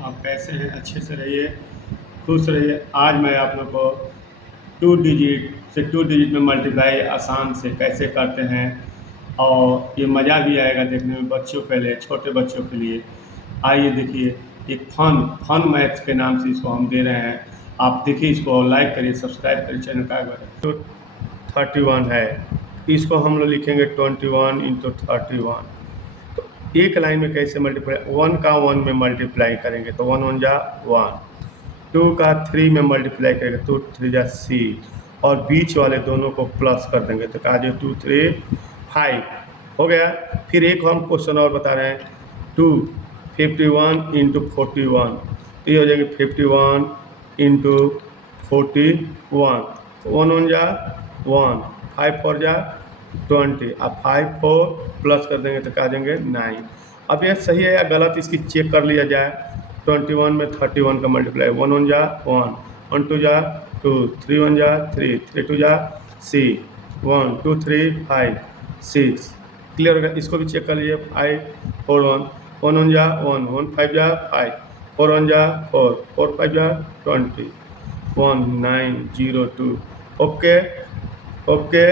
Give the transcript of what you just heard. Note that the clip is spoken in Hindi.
आप कैसे हैं? अच्छे से रहिए, खुश रहिए। आज मैं आप लोग को 2 डिजिट में मल्टीप्लाई आसान से कैसे करते हैं और ये मज़ा भी आएगा देखने में बच्चों के लिए, छोटे बच्चों के लिए। आइए देखिए, एक फन मैथ्स के नाम से इसको हम दे रहे हैं। आप देखिए, इसको लाइक करिए, सब्सक्राइब करिए चैनल का। तो 31 है, इसको हम लोग लिखेंगे 21 इंटू 31। तो एक लाइन में कैसे मल्टीप्लाई, 1 का 1 में मल्टीप्लाई करेंगे तो 1 1 जा 1, 2 का 3 में मल्टीप्लाई करेंगे तो 3 जा 6 और बीच वाले दोनों को प्लस कर देंगे तो कहा जो 2 3 5 हो गया। फिर एक हम क्वेश्चन और बता रहे हैं, 251 इंटू 41, तो ये हो जाएंगे 51 इंटू 41। 1 1 जा 1, 5 4 जा 20, अब 5 4 प्लस कर देंगे तो कहा देंगे 9। अब यह सही है या गलत इसकी चेक कर लिया जाए। 21 में 31 का मल्टीप्लाई, 1 1 जा 1, 1 2 जा 2, 3 1 जा 3, 3 2 जा 6, 1 2 3 5 6। क्लियर होगा? इसको भी चेक कर लीजिए। 5 4 1, 1 1 जा 1, 1 5 जा 5, 4 1 जा 4, 4 5 जा 20, 1 9 0 2। Okay okay.